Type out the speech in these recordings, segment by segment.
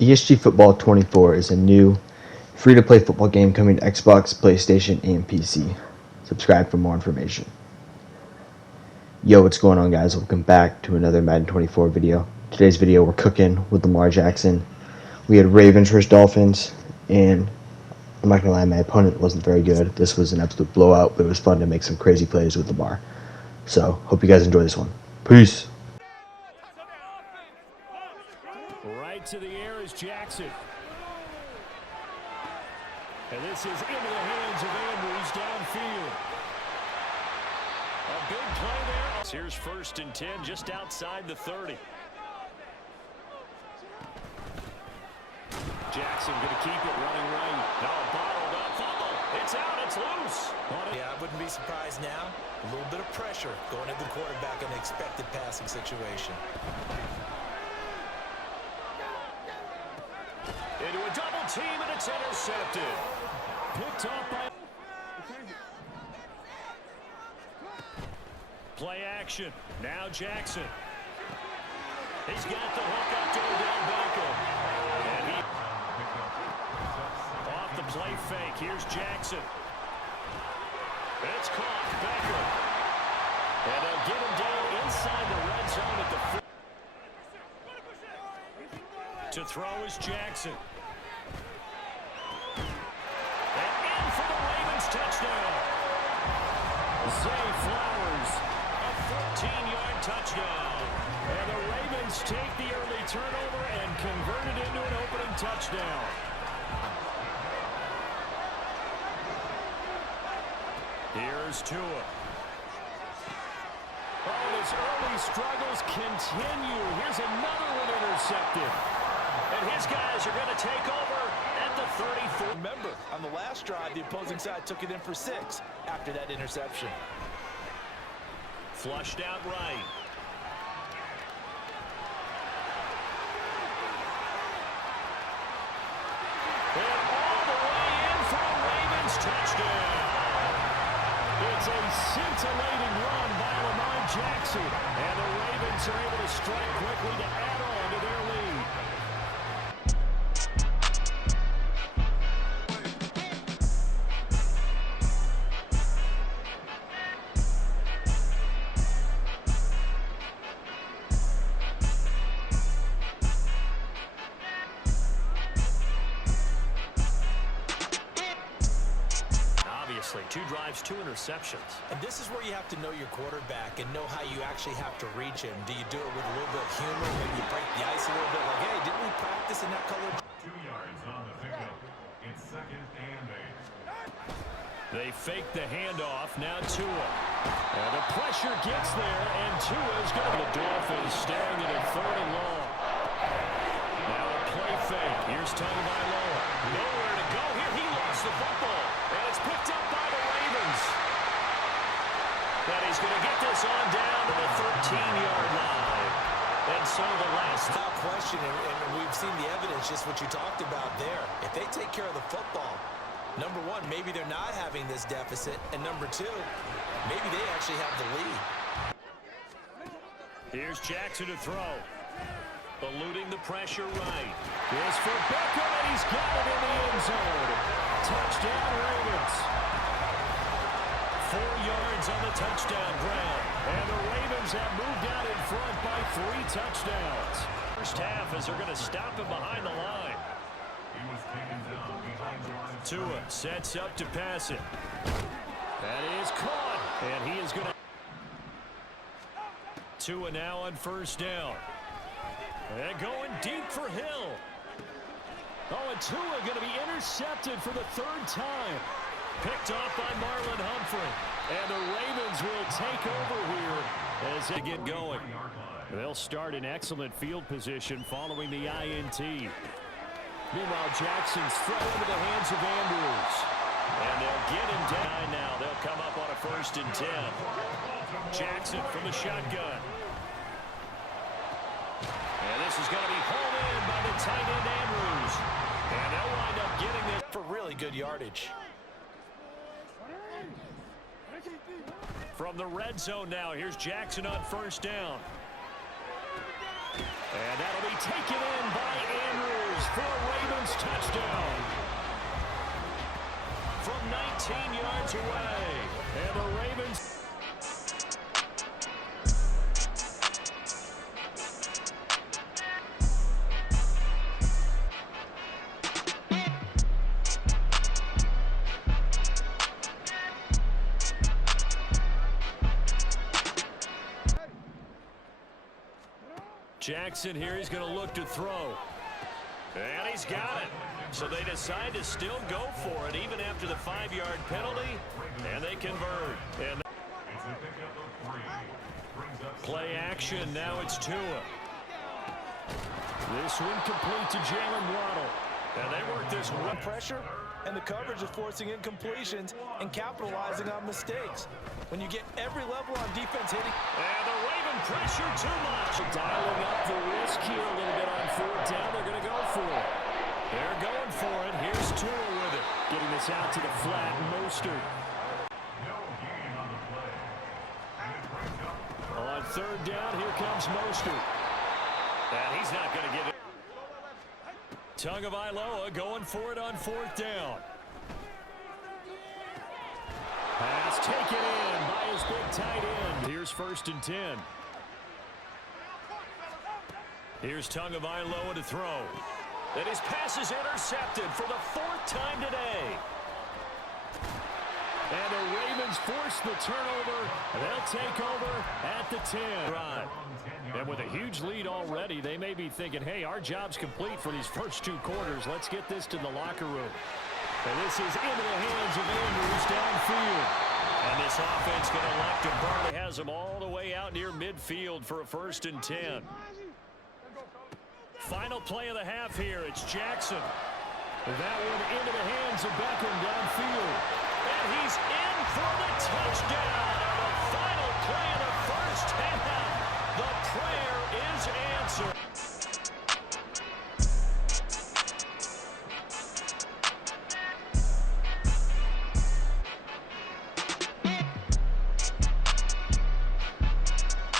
ESG Football 24 is a new, free-to-play football game coming to Xbox, PlayStation, and PC. Subscribe for more information. Yo, what's going on, guys? Welcome back to another Madden 24 video. Today's video, we're cooking with Lamar Jackson. We had Ravens versus Dolphins, and I'm not going to lie, my opponent wasn't very good. This was an absolute blowout, but it was fun to make some crazy plays with Lamar. So, hope you guys enjoy this one. Peace! Right to the air is Jackson. And this is into the hands of Andrews downfield. A big play there. Here's 1st and 10 just outside the 30. Jackson going to keep it running right. No, bottled up. Fumble. It's out. It's loose. Yeah, I wouldn't be surprised now. A little bit of pressure going at the quarterback in an expected passing situation. Into a double team, and it's intercepted. Picked off by... Play action. Now Jackson. He's got the hook up to Odell Beckham. And he... Off the play fake. Here's Jackson. It's caught. Beckham. And they'll get him down inside the red zone at the... To throw is Jackson. And in for the Ravens touchdown. Zay Flowers, a 14-yard touchdown. And the Ravens take the early turnover and convert it into an opening touchdown. Here's Tua. Oh, his early struggles continue. Here's another one intercepted. And his guys are going to take over at the 34. Remember, on the last drive, the opposing side took it in for 6 after that interception. Flushed out right. And all the way in for a Ravens touchdown. It's a scintillating run by Lamar Jackson. And the Ravens are able to strike quickly to add on to their lead. Obviously, 2 drives, 2 interceptions. And this is where you have to know your quarterback and know how you actually have to reach him. Do you do it with a little bit of humor? Maybe you break the ice a little bit like, hey, didn't we practice in that color? 2 yards on the pickup. It's 2nd and 8. They fake the handoff. Now Tua. And the pressure gets there, and Tua is going to... The Dolphins staring at a 3rd and long. Now a play fake. Here's Tagovailoa. Nowhere to go here. He lost the football. And it's picked up by the Ravens. And he's going to get this on down to the 13-yard line. And so the last... Without question, and we've seen the evidence, just what you talked about there. If they take care of the football, number 1, maybe they're not having this deficit. And number 2, maybe they actually have the lead. Here's Jackson to throw. Eluding the pressure right. Here's for Beckham, and he's got it in the end zone. Touchdown, Ravens. 4 yards on the touchdown ground. And the Ravens have moved out in front by 3 touchdowns. First half as they're going to stop him behind the line. He was taken down behind the line. Tua sets up to pass it. That is caught. And he is going to... Tua now on 1st down. And going deep for Hill. Oh, and Tua going to be intercepted for the 3rd time. Picked off by Marlon Humphrey. And the Ravens will take over here as they get going. They'll start in excellent field position following the INT. Meanwhile, Jackson's throw into the hands of Andrews. And they'll get him down now. They'll come up on a 1st and 10. Jackson from the shotgun. And this is going to be hauled in by the tight end Andrews. And they'll wind up getting this For really good yardage. from the red zone now. Here's Jackson on 1st down. And that'll be taken in by Andrews for a Ravens touchdown. From 19 yards away. And the Ravens... Jackson here, he's going to look to throw. And he's got it. So they decide to still go for it, even after the 5-yard penalty, and they convert. And play action, now it's Tua. This one complete to Jalen Waddle. And they work this one. Pressure, and the coverage is forcing incompletions and capitalizing on mistakes. When you get every level on defense hitting. And the Raven pressure too much. Dialing up the risk here a little bit on 4th down. They're going to go for it. They're going for it. Here's Tua with it. Getting this out to the flat. Mostert. On 3rd down, here comes Mostert. And he's not going to get it. Tagovailoa going for it on 4th down. Pass taken in by his big tight end. Here's 1st and 10. Here's Tagovailoa to throw. And his pass is intercepted for the 4th time today. And the Ravens force the turnover. They'll take over at the 10. Right. And with a huge lead already, they may be thinking, hey, our job's complete for these first 2 quarters. Let's get this to the locker room. And this is into the hands of Andrews downfield. And this offense going to elect to burn. It has them all the way out near midfield for a 1st and 10. Final play of the half here. It's Jackson. That one into the hands of Beckham downfield. And he's in for the touchdown. And the final play of the first half. The prayer is answered.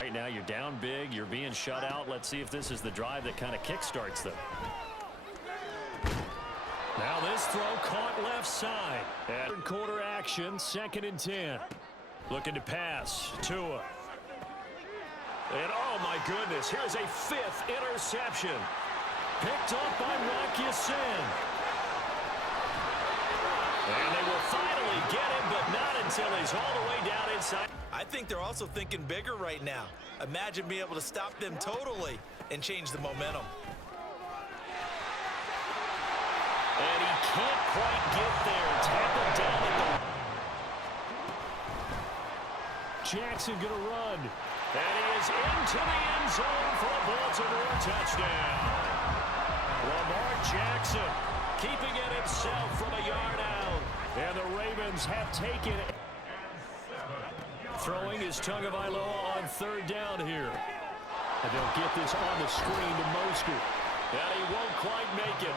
Right now you're down big, you're being shut out. Let's see if this is the drive that kind of kickstarts them. Now this throw caught left side. Third quarter action, 2nd and 10. Looking to pass. Tua. And oh my goodness, here's a 5th interception. Picked up by Rock Ya-Sin. And they will finally get him, but not until he's all the way down inside. I think they're also thinking bigger right now. Imagine being able to stop them totally and change the momentum. And he can't quite get there. Tackled down at the... Jackson gonna run. And he is into the end zone for a Baltimore touchdown. Lamar Jackson keeping it himself from a yard out. And the Ravens have taken it. Throwing is Tagovailoa on 3rd down here. And they'll get this on the screen to Mostert. And he won't quite make it.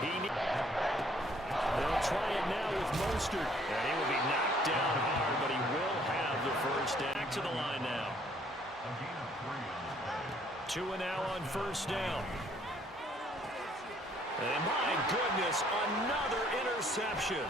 They'll try it now with Mostert. And he will be knocked down hard, but he will have the first down. Back to the line now. 2 and now on 1st down. And my goodness, another interception.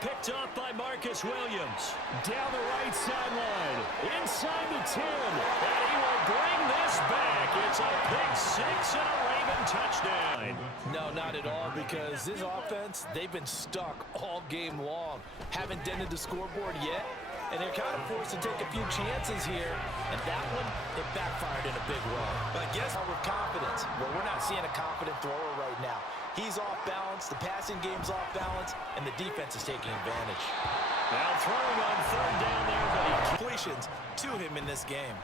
Picked up by Marcus Williams. Down the right sideline. Inside the 10. And he will bring this back. It's a pick 6 and a Raven touchdown. No, not at all, because this offense, they've been stuck all game long. Haven't dented the scoreboard yet. And they're kind of forced to take a few chances here. And that one, it backfired in a big way. But I guess with confidence. Well, we're not seeing a confident thrower right now. He's off balance, the passing game's off balance, and the defense is taking advantage. Now throwing on 3rd down there, but he completions to him in this game.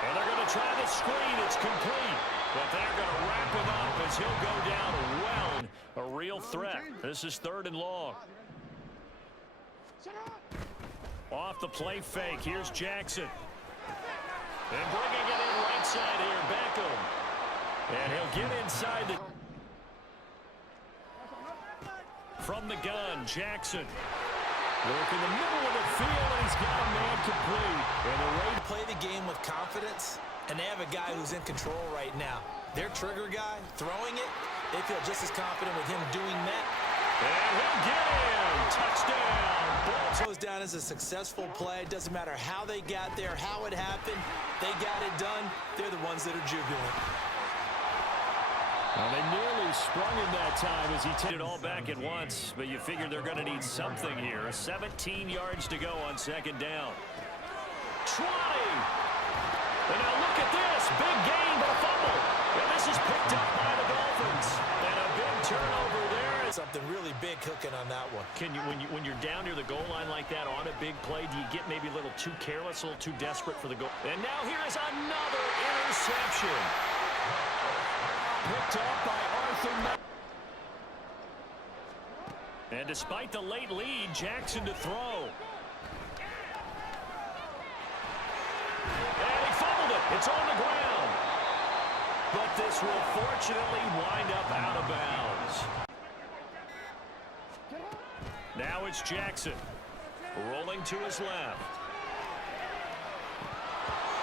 And they're going to try the screen. It's complete. But they're going to wrap him up as he'll go down well. A real threat. This is 3rd and long. Off the play fake. Here's Jackson. And bringing it in right side here, Beckham. And he'll get inside the... From the gun, Jackson. Work in the middle of the field, and he's got a man complete. And the Raiders Play the game with confidence, and they have a guy who's in control right now. Their trigger guy, throwing it, they feel just as confident with him doing that. And he'll get in. Touchdown. Ball goes down as a successful play. Doesn't matter how they got there, how it happened. They got it done. They're the ones that are jubilant. Well, they nearly sprung him that time as he took it all back at once, but you figure they're going to need something here. 17 yards to go on second down. 20. And now look at this. Big gain, but a fumble. And this is picked up by the Dolphins. And a big turnover there. Something really big cooking on that one. Can you, when you're down near the goal line like that on a big play, do you get maybe a little too careless, a little too desperate for the goal? And now here is another interception. Picked up by Arthur. And despite the late lead, Jackson to throw. And he fumbled it. It's on the ground. But this will fortunately wind up out of bounds. Now it's Jackson. Rolling to his left.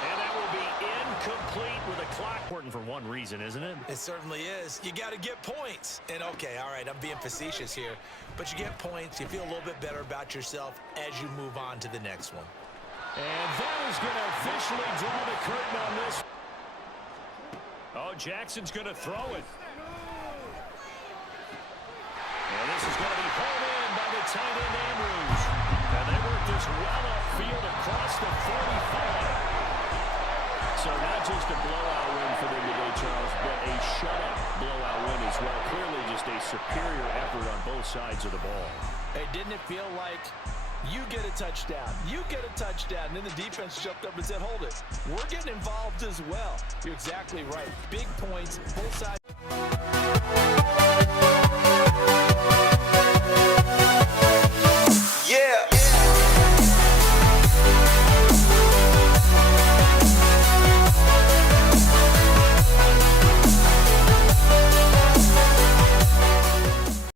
And that will be incomplete with a clock. Important for one reason, isn't it? It certainly is. You got to get points. And okay, all right, I'm being facetious here. But you get points. You feel a little bit better about yourself as you move on to the next one. And that is going to officially draw the curtain on this. Oh, Jackson's going to throw it. And this is going to be pulled in by the tight end Andrews. And they work this well upfield across the 45. So not just a blowout win for them today, Charles, but a shutout blowout win as well. Clearly just a superior effort on both sides of the ball. Hey, didn't it feel like you get a touchdown, you get a touchdown, and then the defense jumped up and said, hold it. We're getting involved as well. You're exactly right. Big points, both sides.